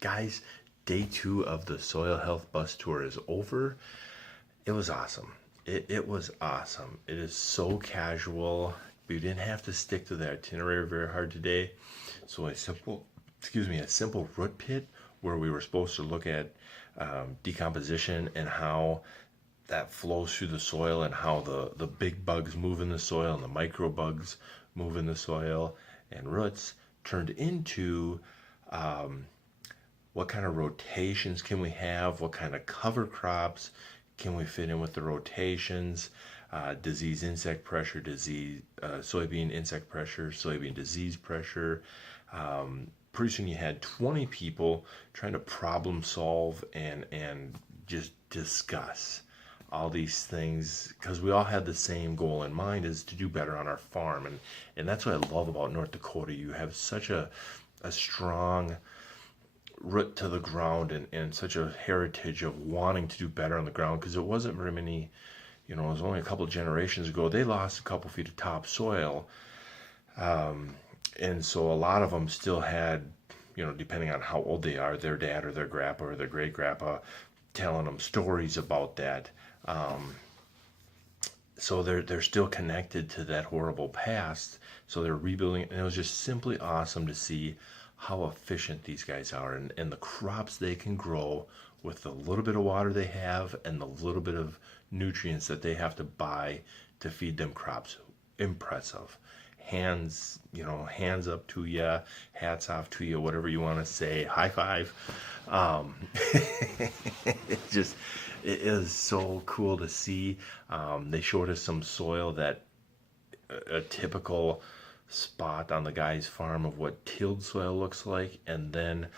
Guys, day 2 of the soil health bus tour is over. It was awesome. It was awesome. It is so casual. We didn't have to stick to the itinerary very hard today. So a simple root pit where we were supposed to look at decomposition and how that flows through the soil and how the big bugs move in the soil and the micro bugs move in the soil and roots turned into what kind of rotations can we have, what kind of cover crops can we fit in with the rotations, disease insect pressure, soybean insect pressure, soybean disease pressure. Pretty soon you had 20 people trying to problem solve and just discuss all these things because we all had the same goal in mind, is to do better on our farm. And that's what I love about North Dakota. You have such a strong root to the ground and such a heritage of wanting to do better on the ground, because it wasn't very many, it was only a couple of generations ago they lost a couple feet of topsoil. And so a lot of them still had, depending on how old they are, their dad or their grandpa or their great grandpa telling them stories about that. So they're still connected to that horrible past. So they're rebuilding it, and it was just simply awesome to see how efficient these guys are, and the crops they can grow with the little bit of water they have and the little bit of nutrients that they have to buy to feed them crops. Impressive. Hands up to you, hats off to you, whatever you want to say. High five. It just, it is so cool to see. They showed us some soil that a typical spot on the guy's farm of what tilled soil looks like, and then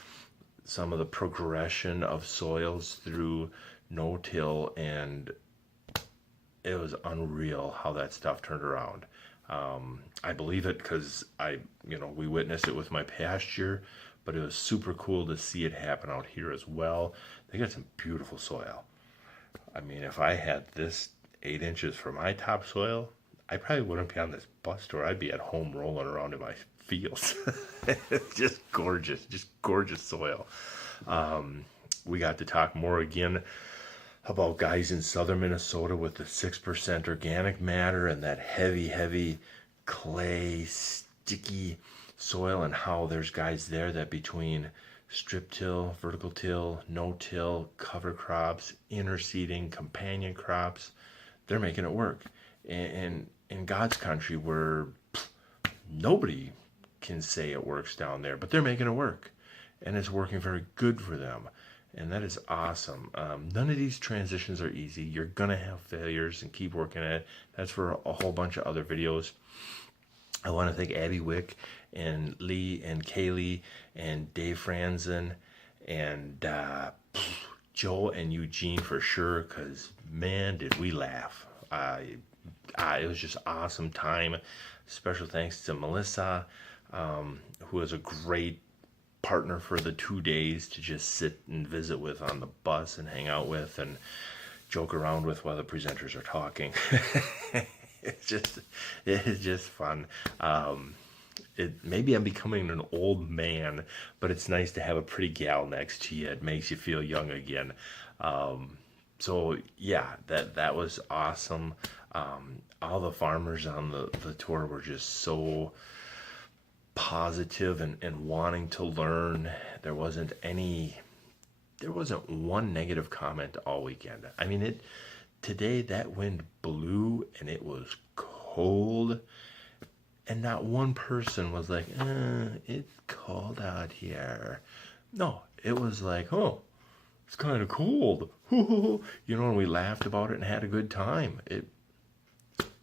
some of the progression of soils through no-till, and it was unreal how that stuff turned around. I believe it because we witnessed it with my pasture, but it was super cool to see it happen out here as well. They got some beautiful soil. I mean, if I had this 8 inches for my topsoil, I probably wouldn't be on this bus tour. I'd be at home rolling around in my fields. Just gorgeous soil. We got to talk more again about guys in southern Minnesota with the 6% organic matter and that heavy clay, sticky soil, and how there's guys there that between strip till, vertical till, no-till, cover crops, interseeding, companion crops, they're making it work. And in God's country, where nobody can say it works down there, but they're making it work, and it's working very good for them, and that is awesome. None of these transitions are easy. You're gonna have failures, and keep working at it. That's for a whole bunch of other videos. I want to thank Abby Wick and Lee and Kaylee and Dave Franzen and Joe and Eugene for sure, because man, did we laugh. It was just awesome time. Special thanks to Melissa, who was a great partner for the 2 days to just sit and visit with on the bus and hang out with and joke around with while the presenters are talking. It's just fun. Maybe I'm becoming an old man, but it's nice to have a pretty gal next to you. It makes you feel young again. So yeah, that was awesome. All the farmers on the tour were just so positive and wanting to learn. There wasn't one negative comment all weekend. I mean, today that wind blew and it was cold, and not one person was like, it's cold out here. No, it was like, oh, it's kind of cold. And we laughed about it and had a good time.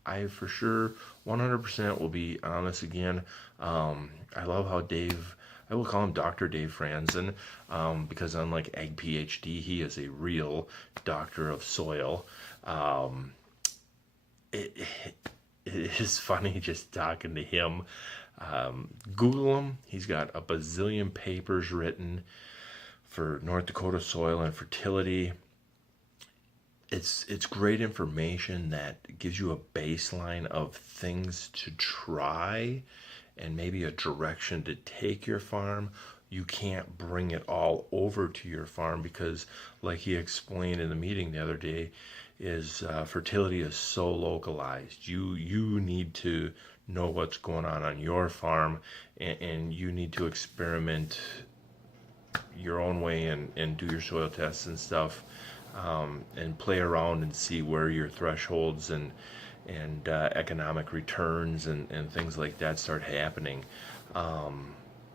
I for sure 100% will be on this again. I love how I will call him Dr. Dave Franzen, because unlike Ag PhD, he is a real doctor of soil. It is funny just talking to him. Google him. He's got a bazillion papers written for North Dakota soil and fertility. It's great information that gives you a baseline of things to try and maybe a direction to take your farm. you can't bring it all over to your farm because, like he explained in the meeting the other day, is fertility is so localized. You need to know what's going on your farm, and you need to experiment your own way and do your soil tests and stuff, and play around and see where your thresholds and economic returns and things like that start happening.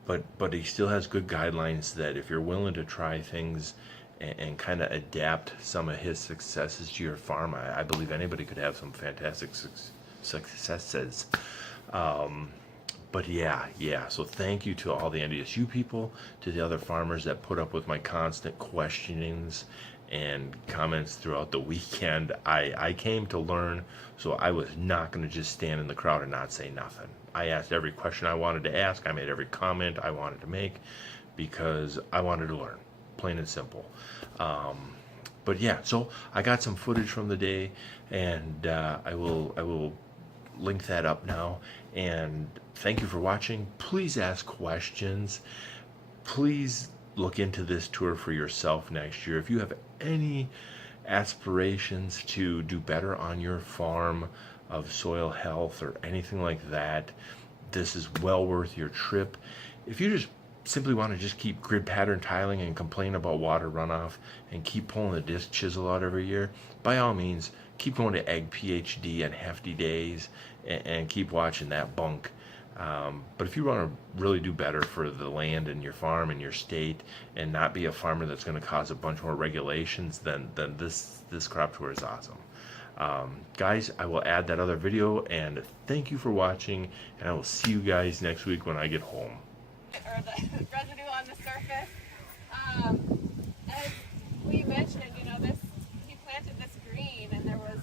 But he still has good guidelines that if you're willing to try things and kind of adapt some of his successes to your farm, I believe anybody could have some fantastic successes. But yeah. So thank you to all the NDSU people, to the other farmers that put up with my constant questionings and comments throughout the weekend. I came to learn, so I was not going to just stand in the crowd and not say nothing. I asked every question I wanted to ask. I made every comment I wanted to make because I wanted to learn, plain and simple. But yeah, so I got some footage from the day, and I will link that up now. And thank you for watching. Please ask questions. Please look into this tour for yourself next year. If you have any aspirations to do better on your farm of soil health or anything like that, this is well worth your trip. If you just simply want to just keep grid pattern tiling and complain about water runoff and keep pulling the disc chisel out every year, by all means, keep going to Egg PhD and Hefty Days and keep watching that bunk. But if you want to really do better for the land and your farm and your state and not be a farmer that's going to cause a bunch more regulations, then this crop tour is awesome. Guys, I will add that other video, and thank you for watching, and I will see you guys next week when I get home. Or the residue on the surface. As we mentioned, he planted this green, and there was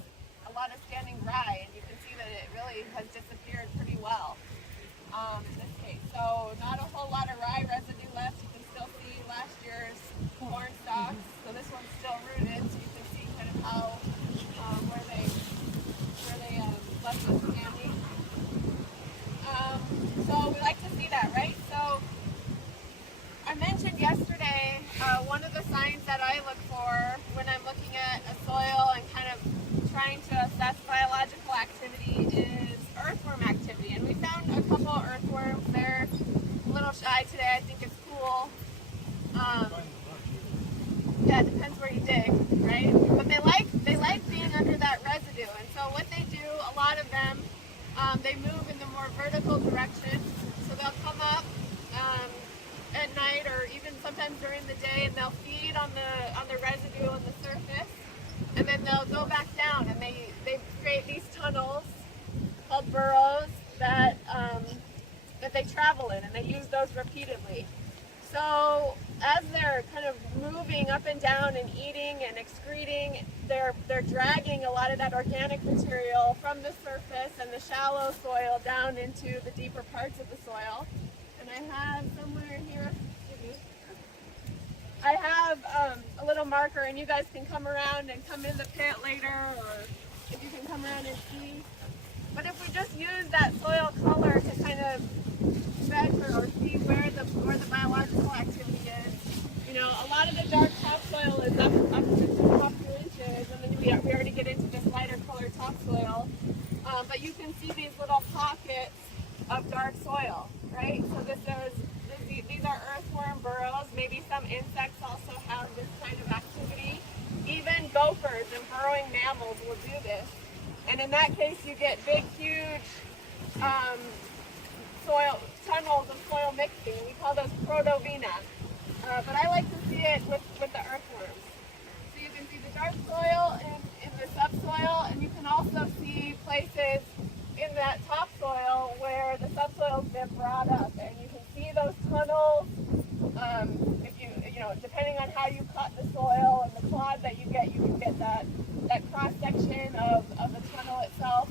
a lot of standing rye, and you can see that it really has disappeared pretty well in this case. So not a whole lot of rye residue left. You can still see last year's corn stalks. So this one's still rooted, so you can see kind of how where they left it standing. So we like to see that, right? So I mentioned yesterday one of the signs that I look for when I'm looking at a soil and kind of trying to assess biological activity is earthworm activity. And we found a couple earthworms. They're a little shy today. I think it's cool. Yeah, it depends where you dig, right? But they like being under that residue. And so what they do, a lot of them, they move in the more vertical direction. So they'll come up at night or even sometimes during the day, and they'll feed on the residue on the surface, and then they'll go back down, and they create these tunnels called burrows that they travel in, and they use those repeatedly. So as they're kind of moving up and down and eating and excreting, they're dragging a lot of that organic material from the surface and the shallow soil down into the deeper parts of the soil. And I have somewhere here, I have a little marker, and you guys can come around and come in the pit later, or if you can come around and see. But if we just use that soil color to kind of measure or see where the biological activity is, a lot of the dark topsoil is up to 2 inches, and then we already get into this lighter colored topsoil. But you can see these little pockets of dark soil, right? So these are earthworm burrows. Maybe some insects also have this kind of activity. Even gophers and burrowing mammals will do this. And in that case, you get big, huge soil tunnels of soil mixing. We call those protovena. But I like to see it with the earthworms. So you can see the dark soil in the subsoil, and you can also see places in that topsoil where the subsoil's been brought up, and you can see those tunnels. If depending on how you cut the soil and the clod that you can get that cross section of the tunnel itself,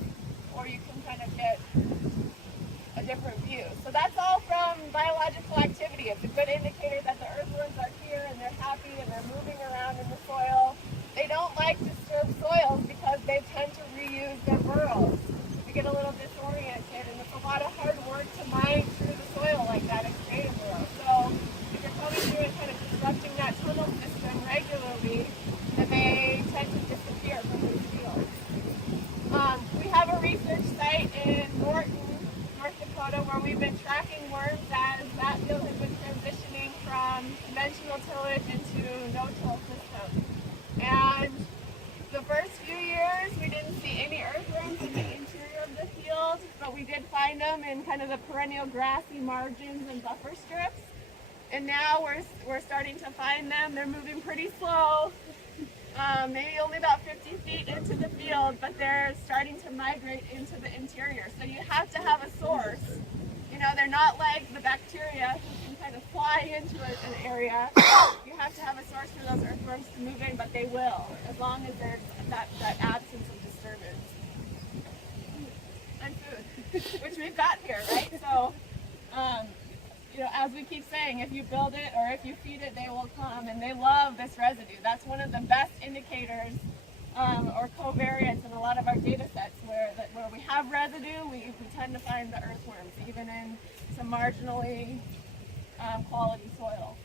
or you can kind of get a different view. So that's all from biological activity. It's a good indicator that the earthworms are here and they're happy and they're moving around in the soil. They don't like disturbed soils because they tend to reuse their burrows. You get a little disoriented, and it's a lot of hard work to mine through the soil like that and create a burrow. So if conventional tillage into no-till system. And the first few years, we didn't see any earthworms in the interior of the field, but we did find them in kind of the perennial grassy margins and buffer strips. And now we're starting to find them. They're moving pretty slow, maybe only about 50 feet into the field, but they're starting to migrate into the interior. So you have to have a source. You know, they're not like the bacteria who can kind of fly into an area. You have to have a source for those earthworms to move in, but they will, as long as there's that absence of disturbance. And food, which we've got here, right? So, you know, as we keep saying, if you build it or if you feed it, they will come, and they love this residue. That's one of the best indicators or covariates in a lot of our data sets where we have residue, we tend to find the earthworms, even in some marginally quality soil.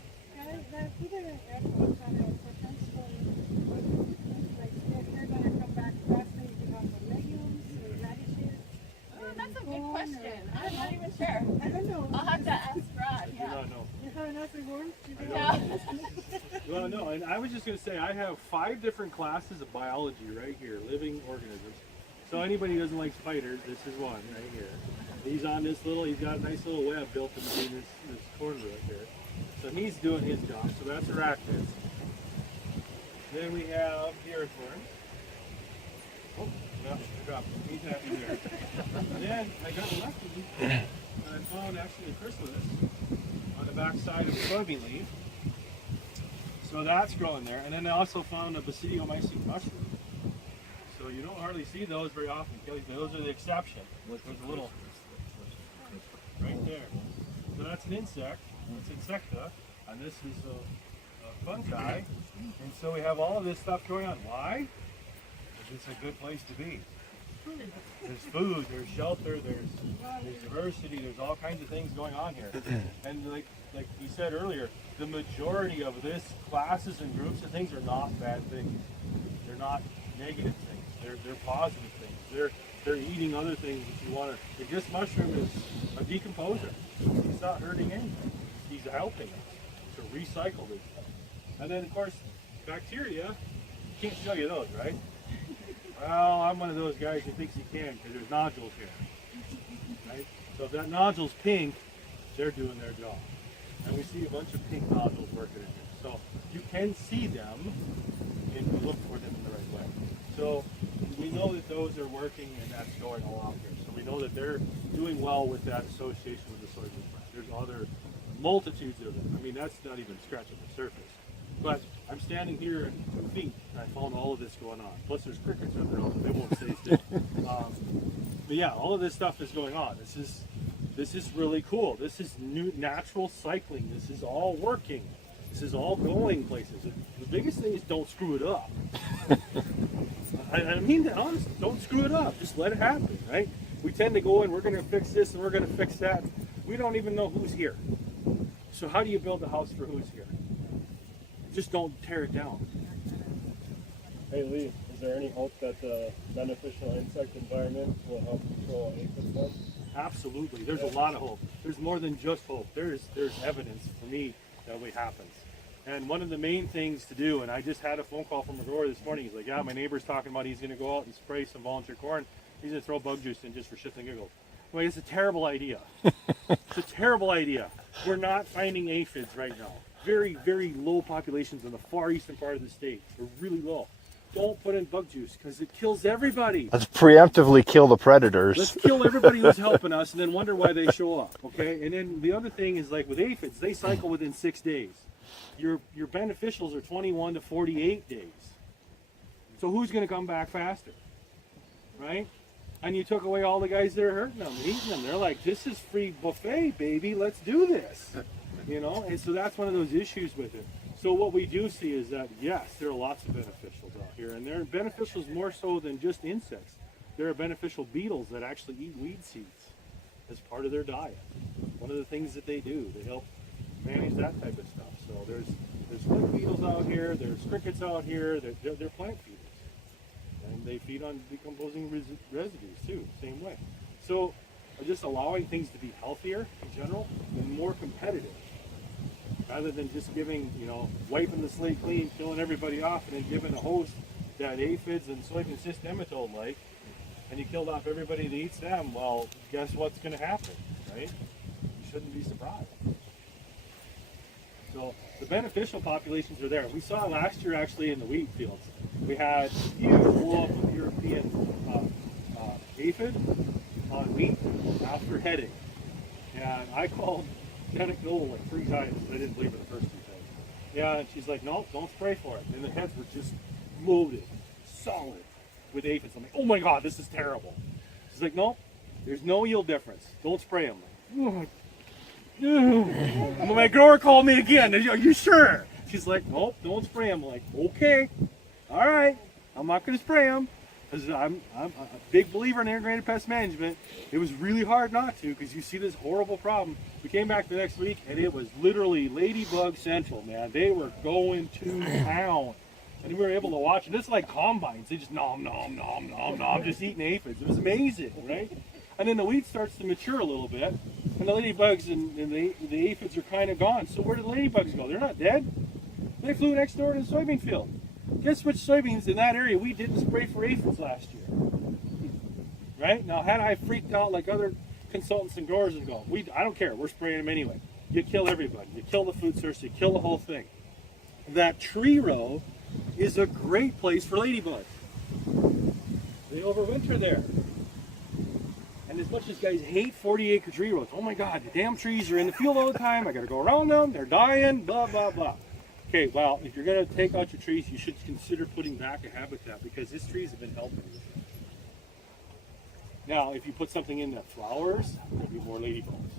That's a good question. I'm not even sure. I don't know. I'll have to ask Rod. I do not know. You have enough worms? Yeah. Well, no, and I was just going to say I have 5 different classes of biology right here, living organisms. So anybody who doesn't like spiders, this is one right here. He's on this little, he's got a nice little web built in between this corner right here. So he's doing his job, so that's arachnids. Then we have the earthworms. Oh, yeah, I dropped him. He's happy there. And then I got lucky, and I found actually a chrysalis on the back side of the soybean leaf. So that's growing there. And then I also found a basidiomycete mushroom. So you don't hardly see those very often, Kelly. Those are the exception. Look, there's a little right there. So that's an insect. It's insecta, and this is a fungi. And so we have all of this stuff going on. Why? Because it's a good place to be. There's food, there's shelter, there's diversity, there's all kinds of things going on here. And like you said earlier, the majority of this classes and groups of things are not bad things. They're not negative things. They're positive things. They're eating other things that you want to. This mushroom is a decomposer. He's not hurting anything. He's helping us to recycle this stuff. And then of course, bacteria, can't show you those, right? Well, I'm one of those guys who thinks he can because there's nodules here, right? So if that nodule's pink, they're doing their job. And we see a bunch of pink nodules working in here. So you can see them and you look for them in the right way. So we know that those are working and that's going along here. So we know that they're doing well with that association with the soybean plant. There's other multitudes of them. I mean, that's not even scratching the surface. But I'm standing here in 2 feet and I found all of this going on. Plus there's crickets under all of them. They won't stay still. But yeah, all of this stuff is going on. This is really cool. This is new natural cycling. This is all working. This is all going places. The biggest thing is don't screw it up. I mean that honestly. Don't screw it up. Just let it happen, right? We tend to go in, we're going to fix this and we're going to fix that. We don't even know who's here. So how do you build a house for who's here? Just don't tear it down. Hey Lee, is there any hope that the beneficial insect environment will help control aphid swarm? Absolutely. There's a lot of hope. There's more than just hope. There's evidence for me that it happens. And one of the main things to do, and I just had a phone call from a grower this morning. He's like, yeah, my neighbor's talking about he's going to go out and spray some volunteer corn. He's going to throw bug juice in just for shits and giggles. Well, it's a terrible idea. It's a terrible idea. We're not finding aphids right now. Very, very low populations in the far eastern part of the state. They're really low. Don't put in bug juice because it kills everybody. Let's preemptively kill the predators. Let's kill everybody who's helping us and then wonder why they show up, okay? And then the other thing is like with aphids, they cycle within 6 days. Your beneficials are 21 to 48 days. So who's going to come back faster, right? And you took away all the guys that are hurting them, eating them. They're like, this is free buffet, baby. Let's do this. You know, and so that's one of those issues with it. So what we do see is that, yes, there are lots of beneficials out here. And there are beneficials more so than just insects. There are beneficial beetles that actually eat weed seeds as part of their diet. One of the things that they do, they help manage that type of stuff. So there's wood beetles out here, there's crickets out here, they're plant feeders. And they feed on decomposing residues too, same way. So just allowing things to be healthier in general and more competitive. rather than just giving, you know, wiping the slate clean, killing everybody off, and then giving a host that aphids and soybean cyst nematode like, and you killed off everybody that eats them, well, guess what's going to happen, right? You shouldn't be surprised. So the beneficial populations are there. We saw last year actually in the wheat fields. We had huge blow up of European aphid on wheat after heading. And I called Janet Noel like 3 times. I didn't believe her the first 2 times. Yeah, and she's like, nope, don't spray for it. And the heads were just loaded, solid with aphids. I'm like, oh my God, this is terrible. She's like, nope, there's no yield difference. Don't spray them. Like, my grower called me again. Are you sure? She's like, nope, don't spray them. I'm like, okay, all right, I'm not going to spray them. Because I'm a big believer in integrated pest management. It was really hard not to because you see this horrible problem. We came back the next week and it was literally ladybug central, man. They were going to town. And we were able to watch it. It's like combines. They just nom, just eating aphids. It was amazing, right? And then the wheat starts to mature a little bit. And the ladybugs and the aphids are kind of gone. So where did the ladybugs go? They're not dead. They flew next door to the soybean field. Guess which soybeans in that area we didn't spray for aphids last year? Right? Now, had I freaked out like other consultants and growers and go, I don't care, we're spraying them anyway. You kill everybody. You kill the food source, you kill the whole thing. That tree row is a great place for ladybugs. They overwinter there. And as much as guys hate 40-acre tree rows, oh my God, the damn trees are in the field all the time, I gotta go around them, they're dying, blah, blah, blah. Okay, well, if you're going to take out your trees, you should consider putting back a habitat because these trees have been helping you. Now, if you put something in that flowers, there'll be more ladybugs.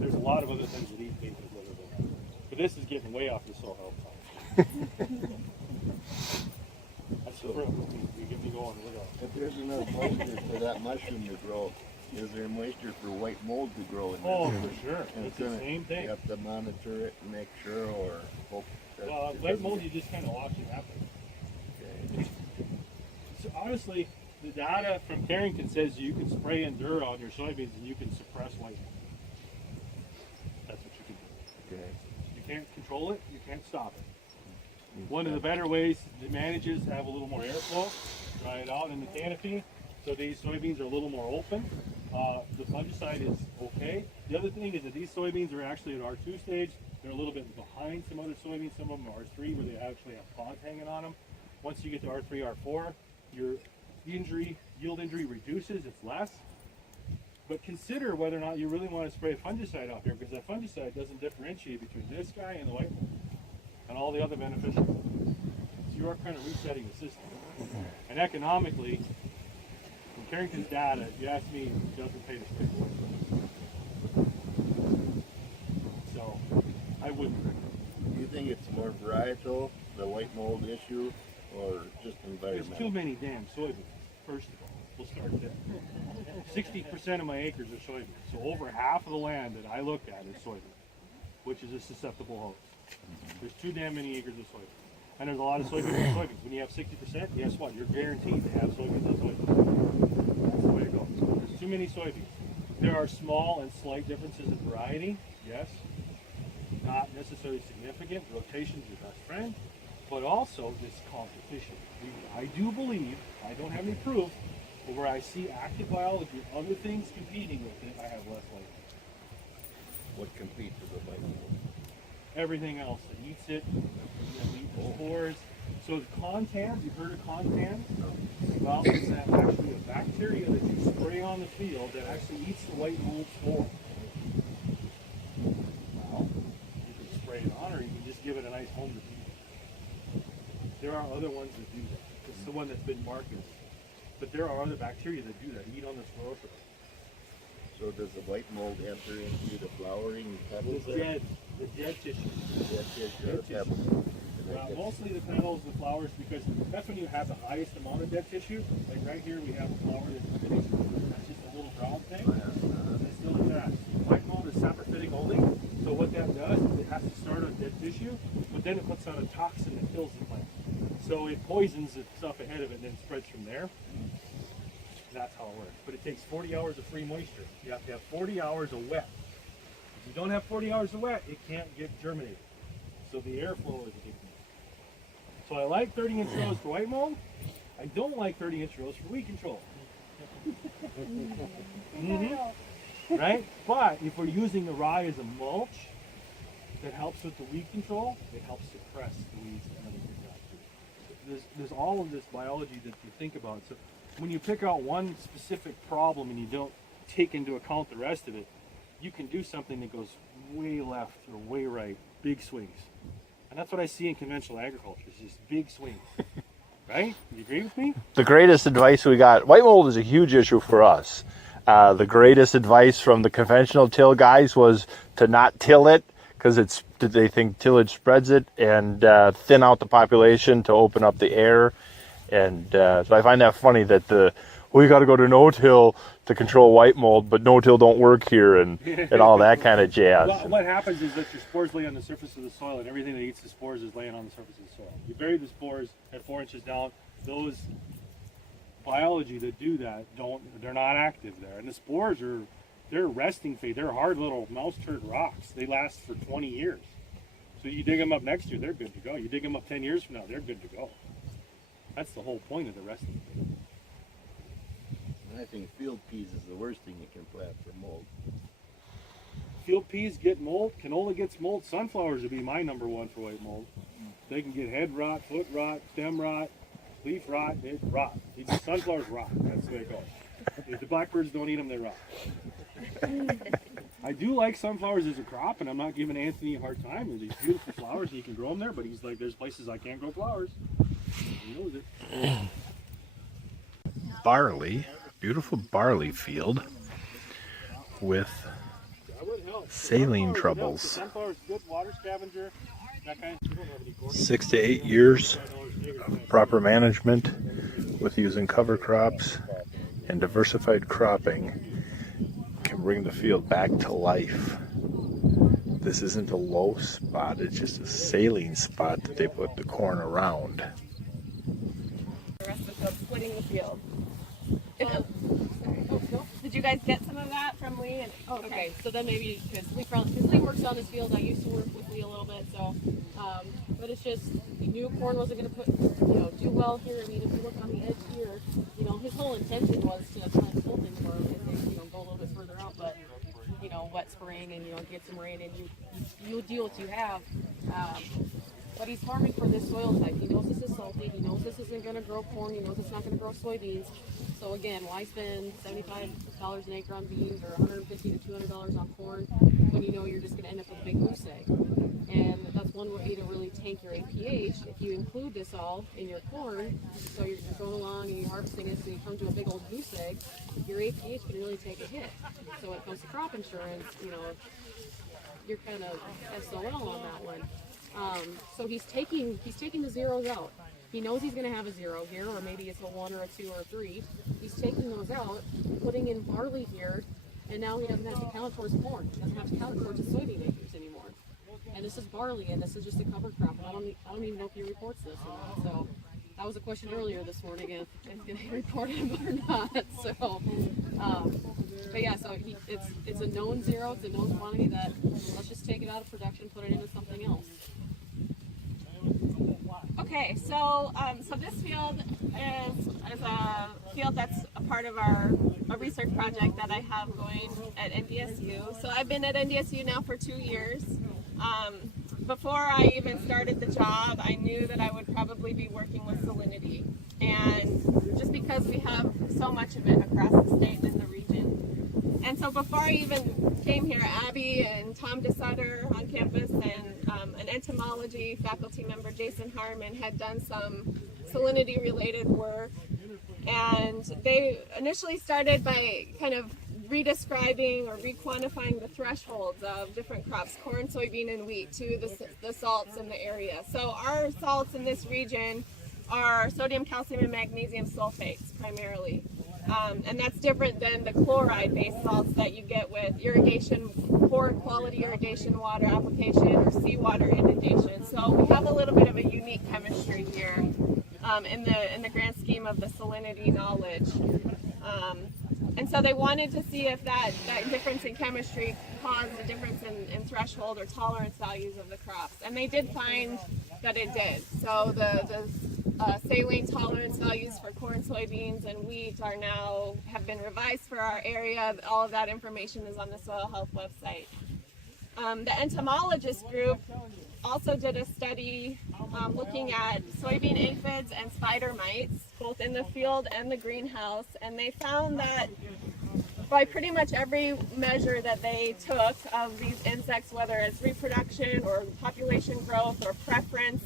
There's a lot of other things that eat aphids other than that. But this is getting way off the soil health side. That's the fruit. You get me going with that. If there's enough moisture for that mushroom to grow, is there moisture for white mold to grow in there? Oh, for sure. And It's the same thing. You have to monitor it and make sure, or hope that White mold, you just kind of watch it happen. Okay. So honestly, the data from Carrington says you can spray Endura on your soybeans and you can suppress white mold. That's what you can do. Okay. You can't control it, you can't stop it. One of the better ways to manage is to have a little more airflow, dry it out in the canopy, so these soybeans are a little more open. The fungicide is okay. The other thing is that these soybeans are actually at R2 stage. They're a little bit behind some other soybeans. Some of them are R3 where they actually have pods hanging on them. Once you get to R3, R4, your yield injury reduces, it's less. But consider whether or not you really want to spray a fungicide out here because that fungicide doesn't differentiate between this guy and the white mold and all the other beneficials. So you are kind of resetting the system. And economically, from Carrington's data, if you ask me, it doesn't pay to spray for it. So I wouldn't. Do you think it's more varietal, the white mold issue, or just There's environmental? too many damn soybeans, first of all. We'll start there. 60% of my acres are soybeans. So over half of the land that I looked at is soybeans, which is a susceptible host. There's too damn many acres of soybeans. And there's a lot of soybeans and soybeans. When you have 60%, guess what? You're guaranteed to have soybeans and soybeans. That's the way to go. So there's too many soybeans. There are small and slight differences in variety, yes. Not necessarily significant. Rotation's your best friend. But also this competition. I do believe, I don't have any proof, but where I see active biology, other things competing with it, I have less likely. What competes with the white mold? Everything else that eats it, that eat the spores. So the contans, you've heard of contans? Well, it's actually a bacteria that you spray on the field that actually eats the white mold spore. Well, you can spray it on or you can just give it a nice home repeat. There are other ones that do that. It's the one that's been marketed. But there are other bacteria that do that, eat on the sclerosis. So does the white mold enter into the flowering petals? The dead tissue. Dead tissue or Dead tissue. pebbles? Mostly the petals, the flowers, because that's when you have the highest amount of dead tissue. Like right here, we have a flower that's just a little brown thing. It's still attached. White mold is saprophytic only, so what that does is it has to start on dead tissue, but then it puts out a toxin that kills the plant. So it poisons the stuff ahead of it and then spreads from there. That's how it works. But it takes 40 hours of free moisture. You have to have 40 hours of wet. If you don't have 40 hours of wet, it can't get germinated. So the airflow is a big thing. So I like 30-inch rows for white mold. I don't like 30-inch rows for weed control. Right? But if we're using the rye as a mulch that helps with the weed control, it helps suppress the weeds and other things out too. There's all of this biology that you think about. So when you pick out one specific problem and you don't take into account the rest of it, you can do something that goes way left or way right, big swings. And that's what I see in conventional agriculture, is just big swings. Right? You agree with me? The greatest advice we got, white mold is a huge issue for us. The greatest advice from the conventional till guys was to not till it, because they think tillage spreads it, and thin out the population to open up the air. And so I find that funny that we got to go to no-till to control white mold, but no-till don't work here, and all that kind of jazz. Well, what happens is that your spores lay on the surface of the soil, and everything that eats the spores is laying on the surface of the soil. You bury the spores at 4 inches down. Those biology that do that they're not active there, and the spores they're resting phase. They're hard little mouse turd rocks. They last for 20 years. So you dig them up next year, they're good to go. You dig them up 10 years from now, they're good to go. That's the whole point of the resting phase. I think field peas is the worst thing you can plant for mold. Field peas get mold. Canola gets mold. Sunflowers would be my number one for white mold. They can get head rot, foot rot, stem rot, leaf rot. They rot. Sunflowers rot. That's the way it goes. If the blackbirds don't eat them, they rot. I do like sunflowers as a crop, and I'm not giving Anthony a hard time. There's these beautiful flowers, and you can grow them there, but he's like, there's places I can't grow flowers. He knows it. Barley, beautiful barley field with saline troubles. Sunflower's a good water scavenger. That kind of 6 to 8 years of proper management with using cover crops and diversified cropping can bring the field back to life. This isn't a low spot, it's just a saline spot that they put the corn around. The rest of the field, splitting the field. Did you guys get some of that from Lee? And, okay, so then maybe because Lee works on this field, I used to work with Lee a little bit, so but it's just he knew corn wasn't going to do well here. I mean, if you look on the edge here, his whole intention was to plant something for him and go a little bit further out, but wet spring and get some rain and you deal what you have. But he's farming for this soil type. He knows this is salty. He knows this isn't going to grow corn. He knows it's not going to grow soybeans. So again, why spend $75 an acre on beans or $150 to $200 on corn when you're just going to end up with a big goose egg? And that's one way to really tank your APH. If you include this all in your corn, so you're going along and you're harvesting it, so you come to a big old goose egg, your APH can really take a hit. So when it comes to crop insurance, you're kind of SOL on that one. So he's taking the zeros out. He knows he's going to have a 0 here, or maybe it's a 1 or a 2 or a 3. He's taking those out, putting in barley here, and now he doesn't have to count towards corn. He doesn't have to count towards his soybean acres anymore. And this is barley, and this is just a cover crop. And I don't even know if he reports this or not. So that was a question earlier this morning if he reported it or not. So, but yeah, so it's a known 0. It's a known quantity that let's just take it out of production, put it into something else. Okay, so this field is a field that's a part of a research project that I have going at NDSU. So I've been at NDSU now for 2 years. Before I even started the job, I knew that I would probably be working with salinity, and just because we have so much of it across the state and in the region. And so before I even came here, Abby and Tom DeSutter on campus and an entomology faculty member, Jason Harmon, had done some salinity related work. And they initially started by kind of redescribing or requantifying the thresholds of different crops, corn, soybean, and wheat, to the salts in the area. So our salts in this region are sodium, calcium, and magnesium sulfates primarily. And that's different than the chloride-based salts that you get with irrigation, poor quality irrigation water application or seawater inundation. So we have a little bit of a unique chemistry here in the grand scheme of the salinity knowledge. And so they wanted to see if that difference in chemistry caused a difference in threshold or tolerance values of the crops. And they did find that it did. So the saline tolerance values for corn, soybeans, and wheat have been revised for our area. All of that information is on the soil health website. The entomologist group also did a study looking at soybean aphids and spider mites, both in the field and the greenhouse, and they found that by pretty much every measure that they took of these insects, whether it's reproduction or population growth or preference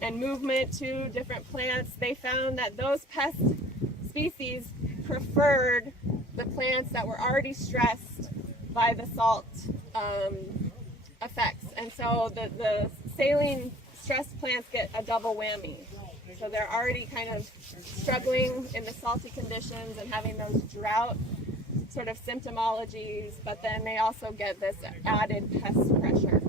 and movement to different plants, they found that those pest species preferred the plants that were already stressed by the salt effects. And so the saline stressed plants get a double whammy. So they're already kind of struggling in the salty conditions and having those drought sort of symptomologies, but then they also get this added pest pressure.